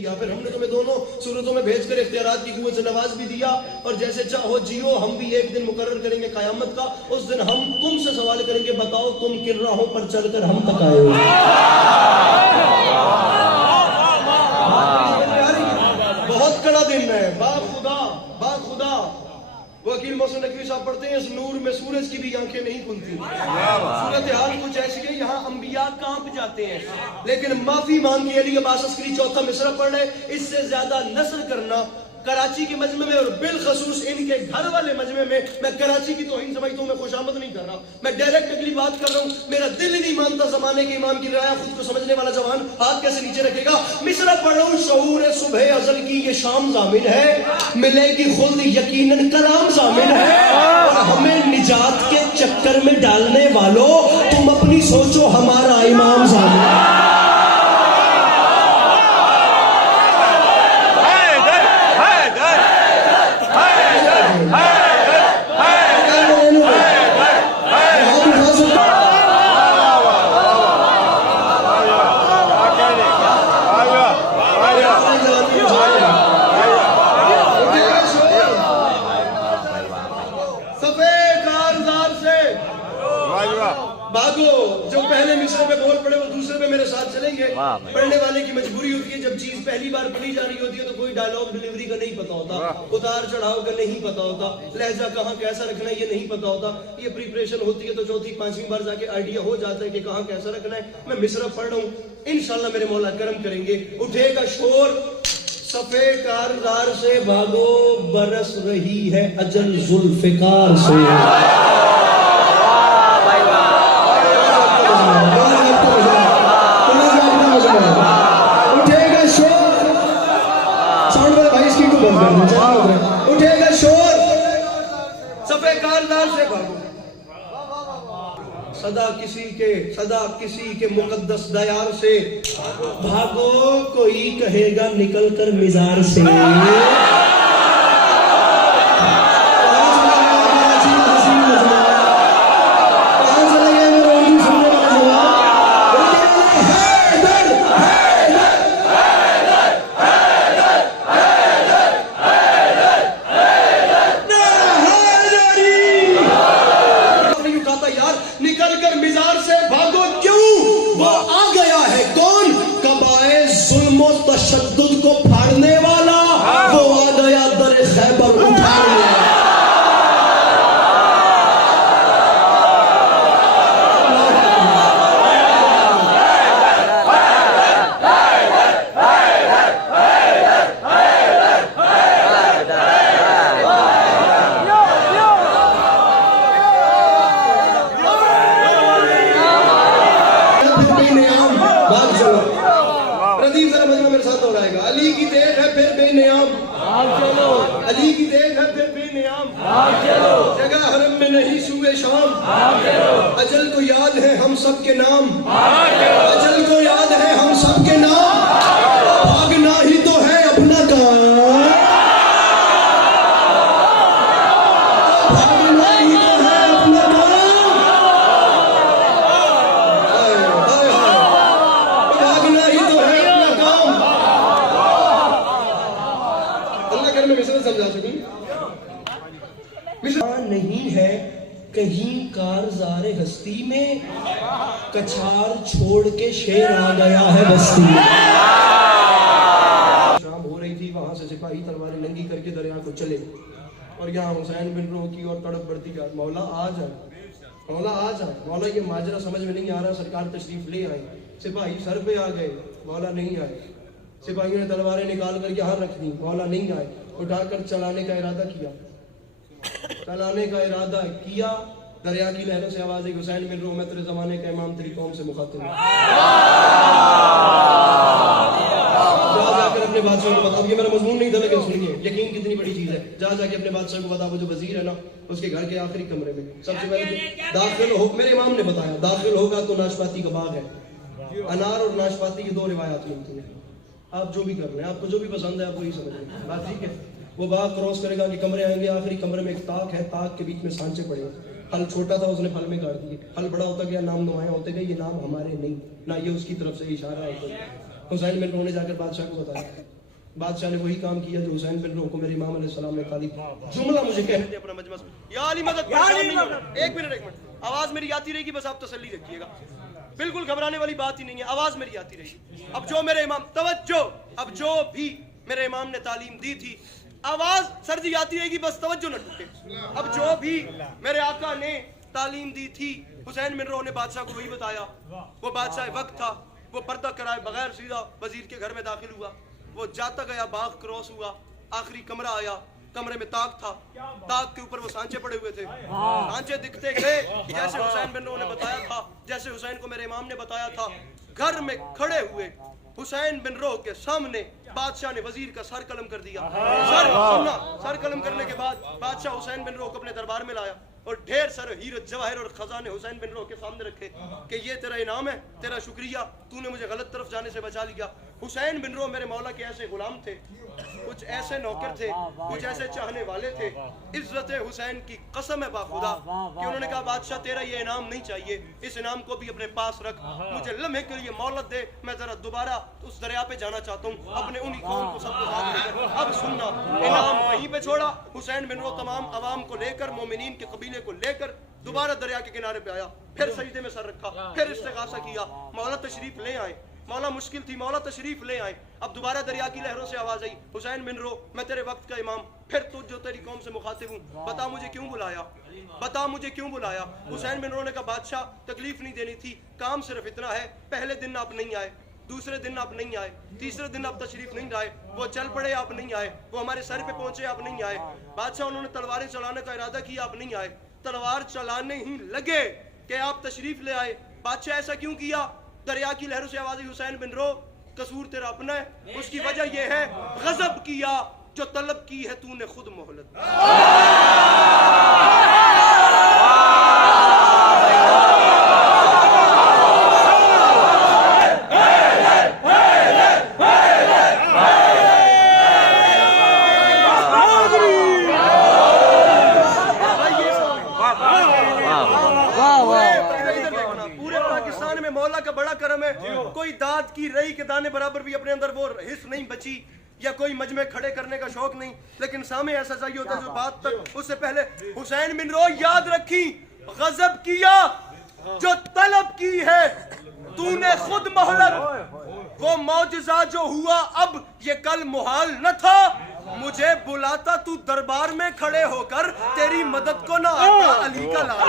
किया, फिर हमने तुम्हें दोनों सूरतों में भेजकर इख्तियारात की कुव्वत से नवाज भी दिया, और जैसे चाहो जियो, हम भी एक दिन मुकर्रर करेंगे क़यामत का, उस दिन हम तुमसे सवाल करेंगे, बताओ तुम किन राहों पर चलकर हम तक आए हो। बहुत कड़ा दिन है, बाखुदा वकील मोहसिन नकवी साहब पढ़ते हैं, इस नूर में सूरज की भी आंखें नहीं खुलती। सूरत हाल कुछ ऐसी है, यहाँ अंबिया कांप जाते हैं, लेकिन माफी मांग के अली अब्बास अस्करी चौथा मिसरा पढ़ रहे, इससे ज्यादा नस्र करना कराची के मजमे में और बिलखसूस इनके घर वाले मजमे में, मैं कराची की तौहीन समझता हूँ, मैं खुशामद नहीं कर रहा, मैं डायरेक्ट अगली बात कर रहा हूँ। मेरा दिल नहीं मानता जमाने के इमाम की राय, खुद को समझने वाला जवान हाथ कैसे नीचे रखेगा। मिसरा पढ़ रहा हूँ, शऊर सुबह अजल की ये शाम जामिन है, मिलेगी खुल्द यकीनन कलाम जामिन है, और हमें निजात के चक्कर में डालने वालों, तुम अपनी सोचो हमारा इमाम जामिन है। भागो, जो पहले मिसरे में बोल पड़े वो दूसरे में मेरे साथ चलेंगे। पढ़ने वाले की मजबूरी होती है, जब चीज पहली बार पढ़ी जा रही होती है तो कोई डायलॉग डिलीवरी का नहीं पता होता, उतार चढ़ाव का नहीं पता होता, लहजा कहाँ कैसा रखना है ये नहीं पता होता। ये प्रिपरेशन होती है तो चौथी पांचवी बार जाके आइडिया हो जाता है कि कहाँ कैसा रखना है। मैं मिसरा पढ़ रहा हूँ, इंशाल्लाह मेरे मौला करम करेंगे। उठेगा शोर, सफे कारदार से भागो, बरस रही है अजल जुल्फिकार से। उठेगा शोर, साउंड वाला भाई इसकी को बंद कर दो। उठेगा शोर, सफे कारदार से भागो, सदा किसी के मुकद्दस दयार से भागो, कोई कहेगा निकल कर मिजार से। तशद्दुद को फाड़ने वाला वो आ गया दर खैबर उठाने। अली की देख है फिर बेनियाम, अली की देख है फिर बेनियाम, जगह हरम में नहीं सुबह शाम, अजल को याद है हम सब के नाम, अजल को याद है हम सब के नाम, भागना ही तो है अपना काम, भागना ही तो है अपना काम, भागना ही तो है अपना काम। मैं मिसरा समझा सकूं, मिसरा नहीं है कहीं कारज़ारे हस्ती में, कछार छोड़ के शेर आ गया है बस्ती में। शाम हो रही थी, वहां से सिपाही तलवारें नंगी करके दरिया को चले, और यहाँ हुसैन बिन रो की और तड़प बढ़ती का, मौला आ जाए, मौला आ जाए, मौला ये माजरा समझ में नहीं आ रहा, सरकार तशरीफ ले आई। सिपाही सर पे आ गए, मौला नहीं आए। सिपाहियों ने तलवारें निकाल कर यहाँ रख दी, मौला नहीं आए। उठाकर चलाने का इरादा किया, चलाने का इरादा किया, दरिया की लहरों से आवाज आई, हुसैन बिन रो, मैं तेरे जमाने का इमाम तेरी कौम से मुखातिब हूं। जाकर अपने बादशाह को बताओ, ये मेरा मजमून नहीं था लेकिन सुनिए, यकीन कितनी बड़ी चीज है। जा जाके अपने बादशाह को बताओ, जो वजीर है ना, उसके घर के आखिरी कमरे में सबसे पहले दाखिल हो, मेरे इमाम ने बताया, दाखिल होगा तो नाशपाती का बाग है, अनार और नाशपाती की दो रिवायात मिलती है। आप जो भी कर रहे हैं, आपको जो भी पसंद है आप वही समझ लें, बात ठीक है। वो बाग क्रॉस करेगा कि कमरे आएंगे, आखिरी कमरे में एक ताक है, ताक के बीच में सांचे पड़े हैं। फल छोटा था, उसने फल में काट दिए, फल बड़ा होता गया, नाम नुमाया होते गए, ये नाम हमारे नहीं, ना ये उसकी तरफ से इशारा है। हुसैन बिन रो ने जाकर बादशाह को बताया। बादशाह ने वही काम किया जो हुसैन बिन रो को मेरे इमाम अलैहिस्सलाम ने तालीम। जुमला मुझे कहने दे अपना मजमा। या अली मदद, एक मिनट आवाज मेरी आती रहेगी, बस आप तसल्ली रखिएगा, बिल्कुल घबराने वाली बात ही नहीं है, आवाज मेरी आती रहेगी। अब जो मेरे इमाम, तवज्जो, अब जो भी मेरे इमाम ने तालीम दी थी, आवाज सर जी आती रहेगी, बस तवज्जो न टूटे। अब जो भी मेरे आका ने तालीम दी थी, हुसैन बिन रो ने बादशाह को वही बताया। वो बादशाह वक्त था, वो पर्दा कराए बगैर सीधा वजीर के घर में दाखिल हुआ। वो जाता गया, बाग क्रॉस हुआ, आखिरी कमरा आया, कमरे में ताक था, ताक के ऊपर वो सांचे पड़े हुए थे। सांचे दिखते गए जैसे हुसैन बिन रो ने बताया था, जैसे हुसैन को मेरे इमाम ने बताया था। घर में खड़े हुए हुसैन बिन रो के सामने बादशाह ने वजीर का सर कलम कर दिया। सर कलम करने के बाद बादशाह हुसैन बिन रो को अपने दरबार में लाया और ढेर सारे हीरत जवाहिर और खजाने हुसैन बिन रो के सामने रखे कि ये तेरा इनाम है, तेरा शुक्रिया, तूने मुझे गलत तरफ जाने से बचा लिया। हुसैन बिन रो मेरे मौला के ऐसे गुलाम थे, कुछ ऐसे नौकर थे, कुछ ऐसे चाहने वाले थे। इज्जत हुसैन की कसम है बाखुदा कि उन्होंने कहा बादशाह तेरा ये इनाम नहीं चाहिए, इस इनाम को भी अपने पास रख, मुझे लम्हे के लिए मोहलत दे, मैं जरा दोबारा उस दरिया पे जाना चाहता हूँ अपने उन्हीं कौम को सबको साथ लेकर। अब सुनना, इनाम वहीं पे छोड़ा, हुसैन बिन रो तमाम अवाम को लेकर, मोमिनीन के कबीले को लेकर दोबारा दरिया के किनारे पे आया, फिर सजदे में सर रखा, फिर इस्तिगासा किया, मौला तशरीफ ले आए। मौला मुश्किल थी, मौला तशरीफ ले आए। अब दोबारा दरिया की लहरों से आवाज आई, हुसैन बिन रो मैं तेरे वक्त का इमाम, फिर तू जो तेरी कौम से मुखातिब हूँ, बता मुझे क्यों बुलाया, बता मुझे क्यों बुलाया। हुसैन बिन रो ने कहा बादशाह तकलीफ नहीं देनी थी, काम सिर्फ इतना है, पहले दिन आप नहीं आए, दूसरे दिन आप नहीं आए, तीसरे दिन आप तशरीफ नहीं लाए, वो चल पड़े आप नहीं आए, वो हमारे सर पे पहुंचे आप नहीं आए। बादशाह उन्होंने तलवारें चलाने का इरादा किया, आप नहीं आए, तलवार चलाने ही लगे कि आप तशरीफ ले आए। बादशाह ऐसा क्यों किया? दरिया की लहरों से आवाज आई, हुसैन बिन रो कसूर तेरा अपना है, उसकी वजह यह है गजब किया जो तलब की है तूने खुद मोहलत। मौला का बड़ा करम है, कोई दाद की रई के दाने बराबर भी अपने अंदर वो हिस्स नहीं बची, या कोई मजमे खड़े करने का शौक नहीं, लेकिन सामने ऐसा चाहिए होता है जो बात तक उससे पहले हुसैन बिन रो याद रखी, गजब किया जो तलब की है तूने खुद मोहलत। वो मौजज़ा जो हुआ अब ये कल मुहाल न था, मुझे बुलाता तू दरबार में खड़े होकर, तेरी मदद को ना आता अली का लाल।